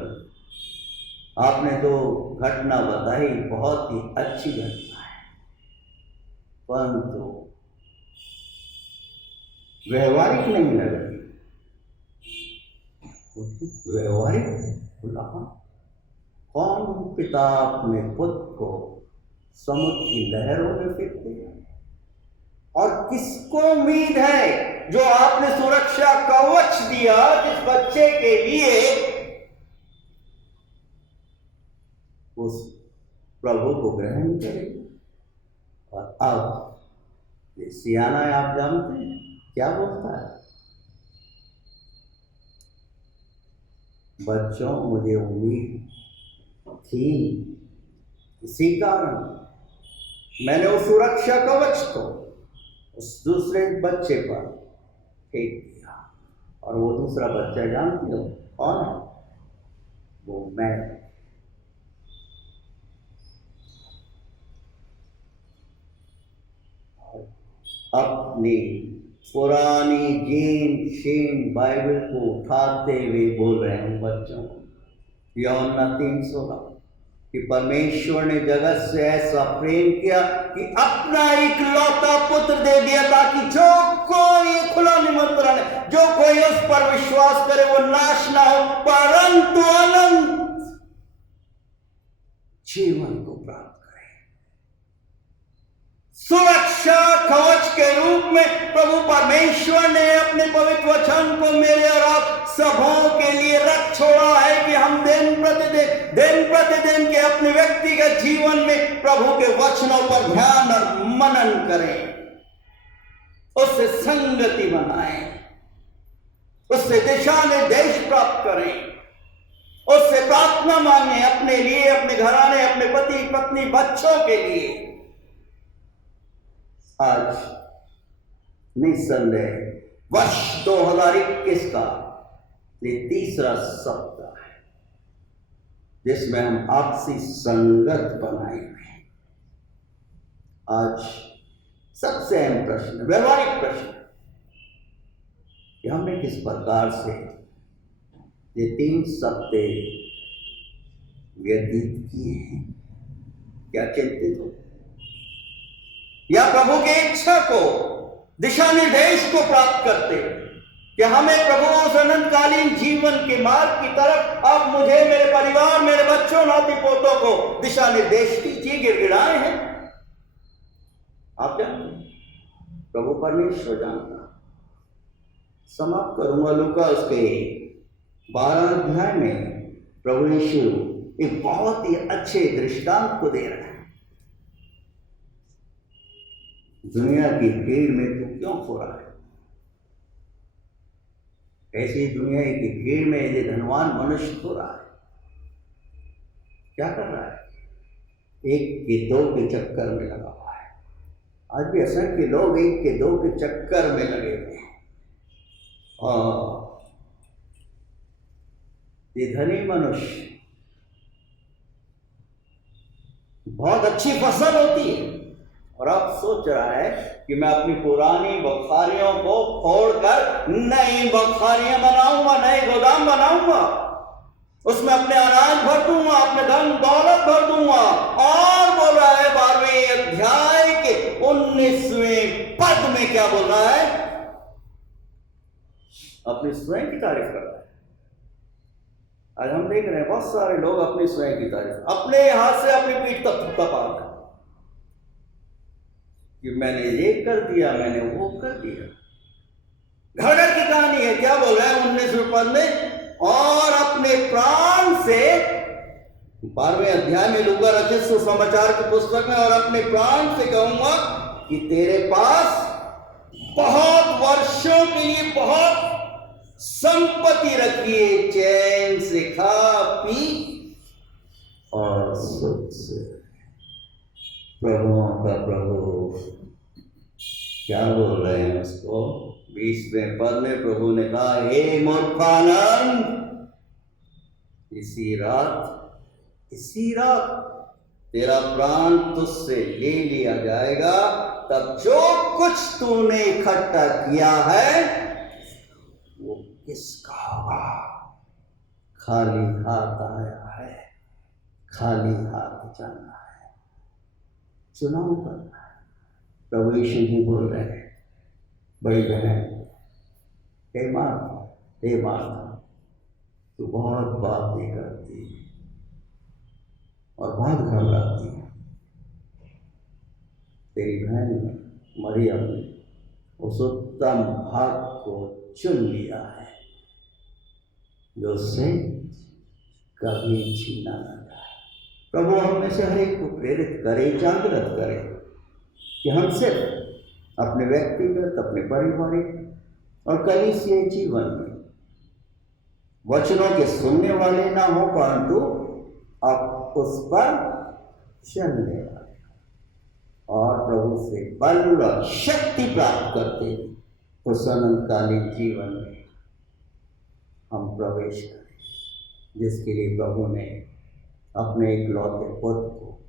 आपने तो घटना बताई, बहुत ही अच्छी घटना है, परंतु व्यवहारिक नहीं लग रही। व्यवहारिक बोला, कौन पिता अपने पुत्र को समुद्र की लहरों में फेंक दिया? और किसको उम्मीद है जो आपने सुरक्षा कवच दिया जिस बच्चे के लिए, उस प्रभु को ग्रहण करें? और अब ये सियाना है, आप जानते हैं क्या बोलता है? बच्चों मुझे उम्मीद थी, इसी कारण मैंने उस सुरक्षा कवच को उस दूसरे बच्चे पर फेंक दिया। और वो दूसरा बच्चा जानते हो कौन है? वो मैं। अपनी पुरानी जीन शीन बाइबल को उठाते हुए बोल रहे हैं बच्चों को, यूहन्ना 3:16 कि परमेश्वर ने जगत से ऐसा प्रेम किया कि अपना इकलौता पुत्र दे दिया, ताकि जो कोई, खुला निमंत्रण है, जो कोई उस पर विश्वास करे वो नाश ना हो परंतु अनंत जीवन को प्राप्त करे। सुरक्षा कवच के रूप में प्रभु परमेश्वर ने अपने पवित्र वचन को मेरे और आप सबों के लिए रख छोड़ा है कि हम दिन प्रतिदिन के अपने व्यक्तिगत जीवन में प्रभु के वचनों पर ध्यान और मनन करें, उससे संगति बनाएं, उससे दिशा निर्देश प्राप्त करें, उससे प्रार्थना मांगे अपने लिए, अपने घराने, अपने पति पत्नी बच्चों के लिए। आज निसंदेह वर्ष 2021 का ये तीसरा सप्ताह है जिसमें हम आपसी संगत बनाए हुए हैं। आज सबसे अहम प्रश्न, व्यवहारिक प्रश्न, कि हमने किस प्रकार से ये 3 सप्ताह व्यतीत किए हैं। क्या चिंतित हो या प्रभु की इच्छा को, दिशा निर्देश को प्राप्त करते कि हमें प्रभु उस अनंतकालीन जीवन के मार्ग की तरफ आप मुझे, मेरे परिवार, मेरे बच्चों, नाती पोतों को दिशा निर्देश कीजिए। गिड़गिड़ाए हैं, आप जानते हैं, प्रभु परमेश्वर जानता। समाप्त करूंगा लूका उसके 12 अध्याय में प्रभु यीशु एक बहुत ही अच्छे दृष्टांत को दे रहे हैं। दुनिया की भीड़ में तू क्यों खो रहा है? ऐसी दुनिया की भीड़ में ये धनवान मनुष्य खो रहा है, क्या कर रहा है? एक के दो के चक्कर में लगा हुआ है। आज भी असंख्य लोग एक के दो के चक्कर में लगे हुए हैं। और ये धनी मनुष्य, बहुत अच्छी फसल होती है और अब सोच रहा है कि मैं अपनी पुरानी बखारियों को फोड़कर नई बखारियां बनाऊंगा, नए गोदाम बनाऊंगा, उसमें अपने अनाज भर दूंगा, अपने धन दौलत भर दूंगा। और बोल रहा है 12वें अध्याय के 19वें पद में क्या बोल रहा है? अपनी स्वयं की तारीफ कर रहा है। आज हम देख रहे हैं बहुत सारे लोग अपनी स्वयं की तारीफ, अपने हाथ से अपनी पीठ तपा रहे कि मैंने ये कर दिया, मैंने वो कर दिया। घर घर की कहानी है। क्या बोल रहा है 19वें पद में? और अपने प्राण से, 12वें अध्याय में लूका रचित सुसमाचार की पुस्तक में, और अपने प्राण से कहूंगा कि तेरे पास बहुत वर्षों के लिए बहुत संपत्ति रखिए, चैन से खा पी और सुख से। प्रभुओं का प्रभु क्या बोल रहे हैं उसको? 20वें पद में प्रभु ने कहा, हे मूर्खानंद, इसी रात तेरा प्राण तुझसे ले लिया जाएगा। तब जो कुछ तूने इकट्ठा किया है वो किसका होगा? खाली हाथ आया है, खाली हाथ जाना है, चुनाव करना है। प्रभु यीशु जी बोल रहे हैं, बड़ी बहन, हे मार्था, तू बहुत बातें करती है और बहुत घबराती है। तेरी बहन ने, मरियम ने उस उत्तम भाग को चुन लिया है जो उससे कभी छीना न जाए। प्रभु हम में से हर एक को प्रेरित करे, जागृत करे कि हम सिर्फ अपने व्यक्तिगत, अपने पारिवारिक और कलीसिया जीवन में वचनों के सुनने वाले ना हो, परंतु अब उस पर चलने वाले और प्रभु से बल और शक्ति प्राप्त करते उस अनंतकालीन जीवन में हम प्रवेश करें, जिसके लिए प्रभु ने अपने इकलौते पुत्र को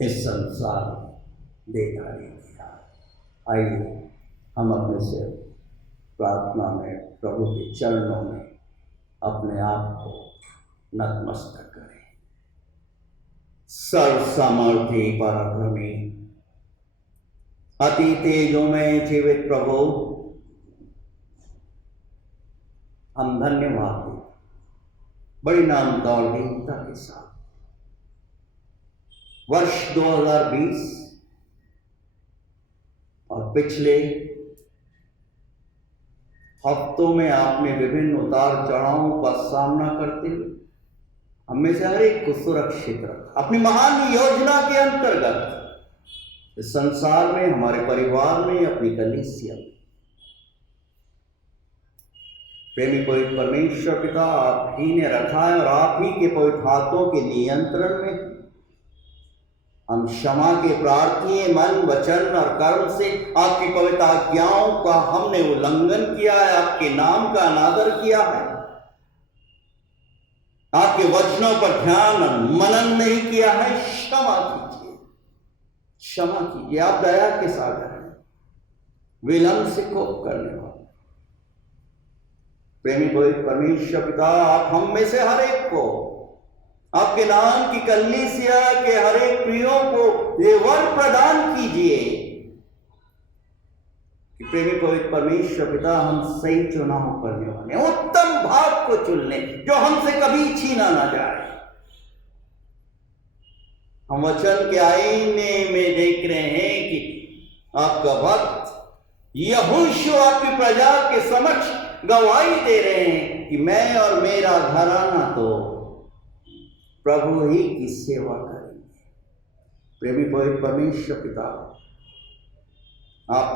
इस संसार में दे डाली दिया। आइए हम अपने से प्रार्थना में प्रभु के चरणों में अपने आप को नतमस्तक करें। सर्व सामर्थी पराक्रमी अति तेजों में जीवित प्रभु, हम धन्यवाद दें बड़ी नामता और दीनता के साथ वर्ष 2020 और पिछले हफ्तों में आपने विभिन्न उतार चढ़ावों का सामना करते हुए हमें से हर एक को सुरक्षित रखा। अपनी महान योजना के अंतर्गत इस संसार में, हमारे परिवार में, अपनी कलीसिया में, प्रेमी पवित्र परमेश्वर पिता, आप ही ने रखा है और आप ही के पवित्र हाथों के नियंत्रण में हम क्षमा के प्रार्थी, मन, वचन और कर्म से आपकी पवित्र आज्ञाओं का हमने उल्लंघन किया है, आपके नाम का अनादर किया है, आपके वचनों पर ध्यान और मनन नहीं किया है। क्षमा कीजिए, क्षमा कीजिए। आप दया के सागर हैं, विलंब से कोप करने वाले प्रेमी पवित्र परमेश्वर पिता, आप हम में से हर एक को, आपके नाम की कलीसिया के हर एक प्रियों को ये वर प्रदान कीजिए कि प्रेमी पवित्र परमेश्वर पिता, हम सही चुनाव करने वाले, उत्तम भाग को चुन लें जो हमसे कभी छीना ना जाए। हम वचन के आईने में देख रहे हैं कि आपका भक्त यहोशू आपकी प्रजा के समक्ष गवाही दे रहे हैं कि मैं और मेरा घराना तो प्रभु ही की सेवा करेंगे। प्रेमी पवित्र परमेश्वर पिता, आप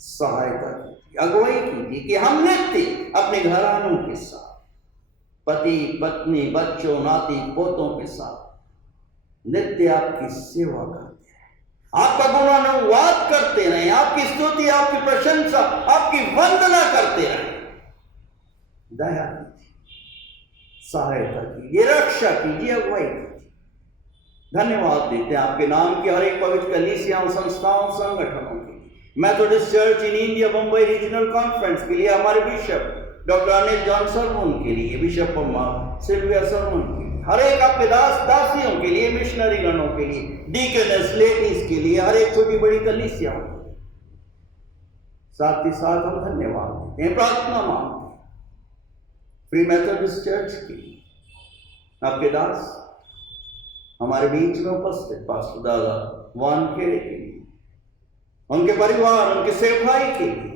सहायता कीजिए, अगुवाई कीजिए कि हम नित्य अपने घरानों के साथ, पति पत्नी, बच्चों, नाती पोतों के साथ नित्य आपकी सेवा करते रहे, आपका गुणानुवाद करते रहे, आपकी स्तुति, आपकी प्रशंसा, आपकी वंदना करते रहे। दया कीजिए, सहायता कीजिए, रक्षा कीजिए, अगुवाई कीजिए। धन्यवाद देते हैं आपके नाम की हर एक पवित्र कलीसियाओं, संस्थाओं, संगठनों के लिए, Methodist church in India Bombay regional conference के लिए, हमारे bishop doctor Anil John sermon के लिए, बिशप सिल्विया सरमन के लिए, हर एक आपके दासियों के लिए, मिशनरी गणों के लिए, डीकनेस लेडीज के लिए, हर एक छोटी बड़ी कलीसियाओं के लिए। साथ ही साथ हम धन्यवाद देते हैं, प्रार्थना मांगते हैं फ्री मेथोडिस्ट चर्च की आपके दास हमारे बीच में उपस्थित पास्टर दादा वानखेड़े के लिए, उनके परिवार, उनके सेवकाई के लिए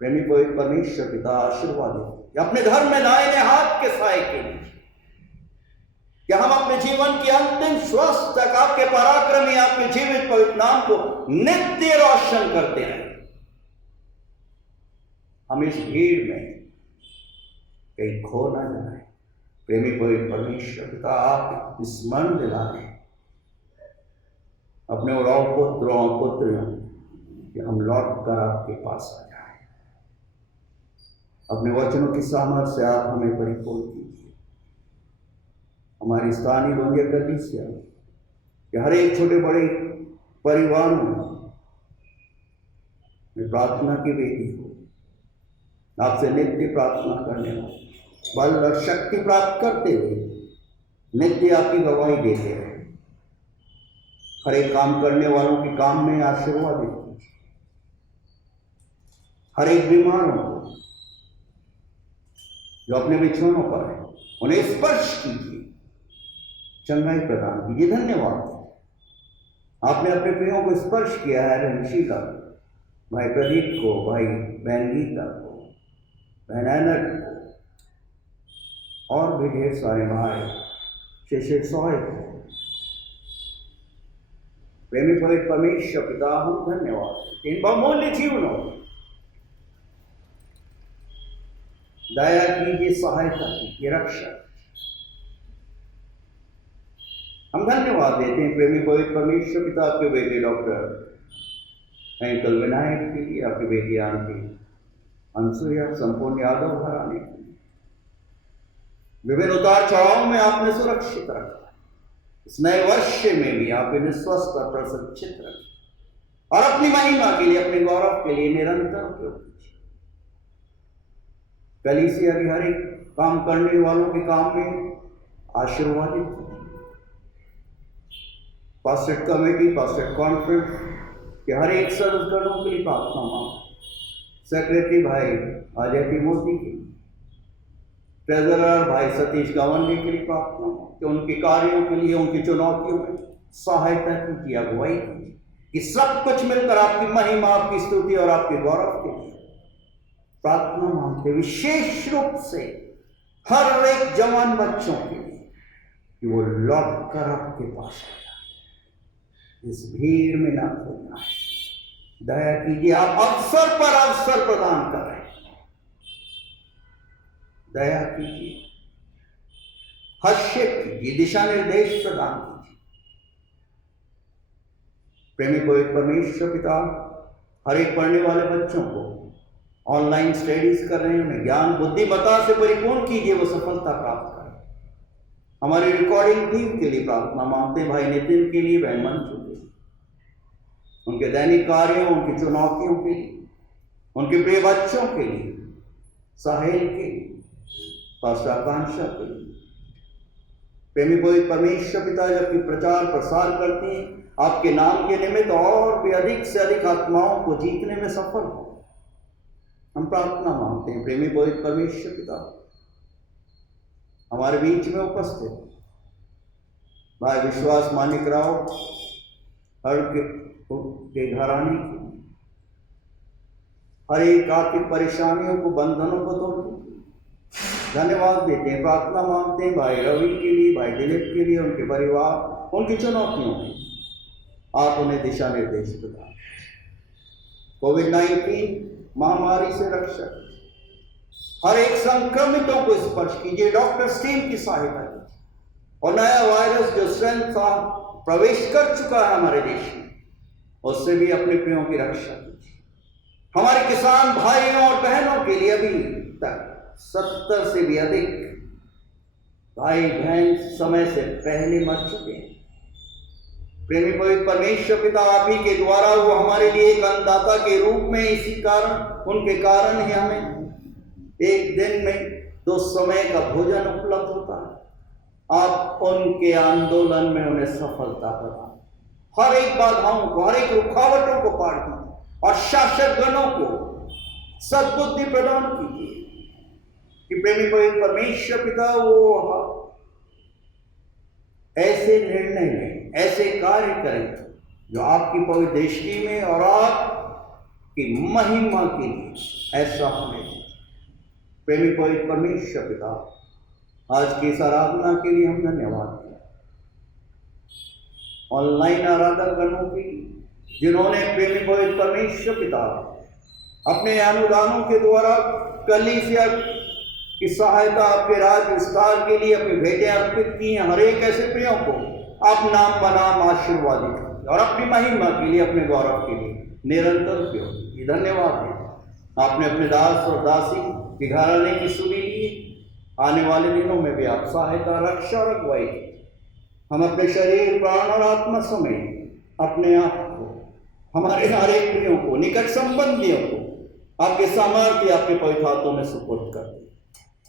प्रेमी पवित्र परमेश्वर पिता आशीर्वाद देते, अपने धर्म में दाहिने हाथ के साए के लिए कि हम अपने जीवन के अंतिम श्वास तक आपके पराक्रमी, आपके जीवित पवित्र नाम को नित्य रोशन करते रहें। हम इस भीड़ में कहीं खो ना जाए। प्रेमी पवित्र परमेश्वर पिता, आप स्मरण दिला दें अपने उड़ाव पुत्रों और पुत्रियों कि हम लौट कर आपके पास आ जाए। अपने वचनों की सामर्थ्य से आप हमें परिपूर्ण कीजिए। हमारी स्थानीय बंदिया कलीसिया कि हर एक छोटे बड़े परिवारों में प्रार्थना की वेदी हो, आपसे नित्य प्रार्थना करने हो, बल और शक्ति प्राप्त करते हुए नित्य आपकी गवाही देते रहे। हर एक काम करने वालों के काम में आशीर्वाद दीजिए। हर एक बीमारों को जो अपने बिछौनों पर है उन्हें स्पर्श कीजिए, चंगाई प्रदान कीजिए। धन्यवाद, आपने अपने प्रियों को स्पर्श किया है। रंशीला, भाई प्रदीप को, भाई बहन गीता को, बहन एनट को, और भी ढेर सारे भाई शेषे सोए को। प्रेमी पवित्र परमेश्वर पिता, हम धन्यवाद इन बहुमूल्य जीवनों दया कीजिए, सहायता कीजिए, रक्षा। हम धन्यवाद देते हैं प्रेमी पवित्र परमेश्वर पिता आपके बेटे डॉक्टर अंकल विनायक के लिए, आपकी बेटी आंटी अंसुया, संपूर्ण यादव घराने के लिए विभिन्न उतार चढ़ाव में आपने सुरक्षित रखा। इस नए वर्ष में भी आप इन्हें स्वस्थ और प्रसन्नचित रखें और अपनी महिमा के लिए, अपने गौरव के लिए निरंतर उपयोग कीजिए। कलीसिया के हर एक काम करने वालों के काम में आशीर्वादित कीजिए। पास्टर कमेटी, पास्टर कॉन्फ्रेंस के हर एक सदस्यों के लिए प्रार्थना मांग। सेक्रेटरी भाई अजय तिमोती के, ट्रेजरर भाई सतीश गावंडे के लिए प्रार्थना कि उनके कार्यों के लिए, उनकी चुनौतियों में सहायता कीजिए, अगुवाई कीजिए, कि सब कुछ मिलकर आपकी महिमा, आपकी स्तुति और आपके गौरव के लिए प्रार्थना मांगते। विशेष रूप से हर एक जवान बच्चों के लिए कि वो लौट कर आपके पास आ जाए, इस भीड़ में ना खोना है। दया कीजिए, आप अवसर पर अवसर प्रदान कर रहे हैं। दया कीजिए, हस्तक्षेप कीजिए, दिशा निर्देश प्रदान कीजिए। प्रेमी पवित्र परमेश्वर पिता, हर एक पढ़ने वाले बच्चों को ऑनलाइन स्टडीज कर रहे हैं, उन्हें ज्ञान बुद्धिमत्ता से परिपूर्ण कीजिए, वो सफलता प्राप्त करें। हमारी रिकॉर्डिंग टीम के लिए प्रार्थना मांगते हैं, भाई नितिन के लिए, बहन मंजू के लिए, उनके दैनिक कार्यों, उनकी चुनौतियों के लिए, उनके प्रिय बच्चों के लिए, साहिल के लिए, पास्टर आकांक्षा के लिए। प्रेमी पवित्र परमेश्वर पिता, जबकि प्रचार प्रसार करती हैं, आपके नाम के निमित्त और भी अधिक से अधिक आत्माओं को जीतने में सफल हो, हम प्रार्थना मांगते हैं। प्रेमी पवित्र परमेश्वर पिता, हमारे बीच में उपस्थित भाई विश्वास मानिक राव, हर के घराने की हर एक आर्थिक परेशानियों को, बंधनों को तोड़ धन्यवाद देते हैं। प्रार्थना मांगते हैं भाई रवि के लिए, भाई दिलीप के लिए, उनके परिवार, उनकी चुनौतियों में आप उन्हें दिशा निर्देश प्रदान। कोविड-19 महामारी से रक्षा, हर एक संक्रमितों को स्पर्श कीजिए, डॉक्टर्स टीम की सहायता कीजिए, और नया वायरस जो स्वयं था प्रवेश कर चुका है हमारे देश में, उससे भी अपने प्रियों की रक्षा कीजिए। हमारे किसान भाइयों और बहनों के लिए अभी तक 70 से भी अधिक भाई बहन समय से पहले मर चुके हैं। प्रेमी पवित्र परमेश्वर पिता, आप ही के द्वारा वो हमारे लिए एक अन्नदाता के रूप में, इसी कारण, उनके कारण ही हमें एक दिन में 2 समय का भोजन उपलब्ध होता है। आप उनके आंदोलन में उन्हें सफलता प्रदान, हर एक बाधाओं को, हर एक रुकावटों को पार कीजिए और शासक गणों को सद्बुद्धि प्रदान कीजिए कि प्रेमी पवित्र परमेश्वर पिता वो ऐसे निर्णय लें, ऐसे कार्य करें जो आपकी पवित्र दृष्टि में और आपकी महिमा के लिए ऐसा हमें। प्रेमी पवित्र परमेश्वर पिता, आज की इस आराधना के लिए हम धन्यवाद दें। ऑनलाइन आराधना गणों की जिन्होंने प्रेमी पवित्र परमेश्वर पिता अपने अनुदानों के द्वारा कलीसिया की सहायता आपके राज विस्तार के लिए अपनी भेंटें अर्पित की हैं। हर एक ऐसे प्रियों को आप नाम बनाम आशीर्वादित करें और अपनी महिमा के लिए, अपने गौरव के लिए निरंतर उपयोग। ये धन्यवाद दें आपने अपने दास और दासी की घराने की सुनी ली। आने वाले दिनों में भी आप सहायता, रक्षा और अगुवाई। हम अपने शरीर, प्राण और आत्मा समेत अपने आप को, हमारे हर एक प्रियों को, निकट संबंधियों को आपके सामर्थ्य, आपके पवित्र हाथों में सुपुर्द कर दें।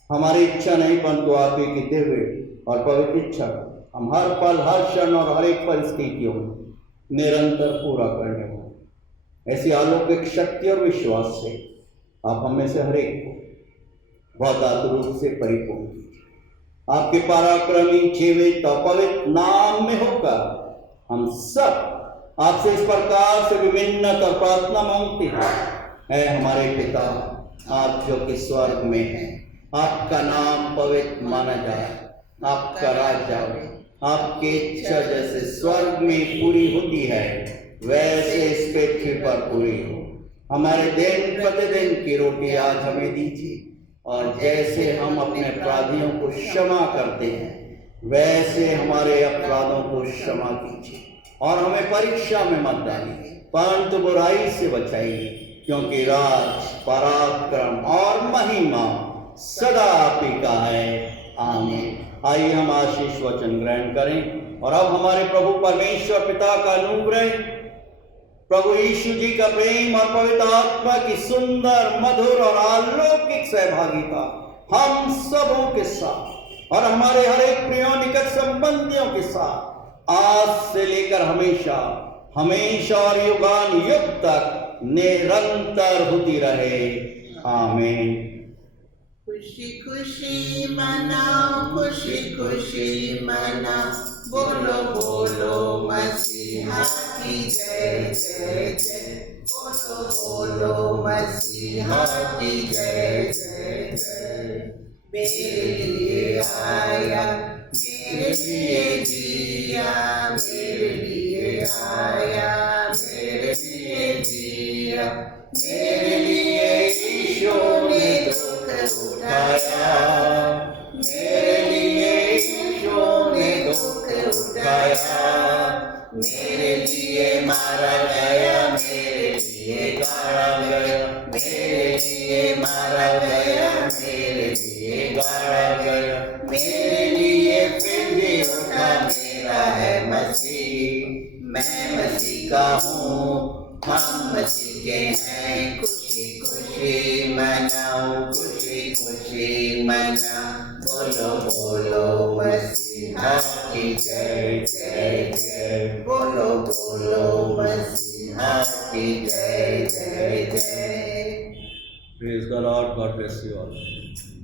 हमारी इच्छा नहीं परंतु आप ही की दिव्य और पवित्र इच्छा हम हर पल, हर क्षण और हर एक परिस्थितियों में निरंतर पूरा करने वाले ऐसी अलौकिक शक्ति और विश्वास से आप हमें से हर एक को बहुत आतुर रूप से परिपूर्ण कीजिए। आपके पराक्रमी, जीवित और पवित्र नाम में होकर हम सब आपसे इस प्रकार से विभिन्न और प्रार्थना मांगते हैं। है हमारे पिता, आप जो कि स्वर्ग में हैं, आपका नाम पवित्र माना जाए, आपका राज्य आए, आपकी इच्छा जैसे स्वर्ग में पूरी होती है वैसे इस पृथ्वी पर पूरी हो। हमारे दिन प्रतिदिन की रोटी आज हमें दीजिए और जैसे हम अपने अपराधियों को क्षमा करते हैं वैसे हमारे अपराधों को क्षमा कीजिए और हमें परीक्षा में मत डालिए परंतु बुराई से बचाइए, क्योंकि राज, पराक्रम और महिमा सदा आप ही का है। आमीन। आइए हम आशीष वचन ग्रहण करें और अब हमारे प्रभु परमेश्वर पिता का अनुग्रह, प्रभु यीशु जी का प्रेम और पवित्र आत्मा की सुंदर, मधुर और अलौकिक सहभागिता हम सबों के साथ और हमारे हर एक प्रियों, निकट संबंधियों के साथ आज से लेकर हमेशा, हमेशा और युगान युग तक निरंतर होती रहे। आमीन। खुशी खुशी मनाओ, खुशी खुशी मनाओ, बोलो बोलो मसीहा की जय जय जय, बोलो बोलो मसीहा की जय जय जय। मेरे लिए आया, मेरे लिए जिया, मेरे लिए आया, मेरे लिए जिया, मेरे लिए यीशु ने उठाया, मेरे लिए यीशु ने दुख उठाया, मेरे लिए मारा गया, मेरे लिए गाड़ा गया, मेरे लिए मारा गया, मेरे लिए गाड़ा गया, मेरे लिए फिर भी उठा। मेरा है मसीह, मैं मसीह का हूँ, हम मसीह के हैं। खुशी खुशी मनाओ, खुशी खुशी मनाओ, बोलो बोलो मसीहा की जय जय जय, बोलो बोलो मसीहा की जय जय जय। Praise the Lord. God bless you all.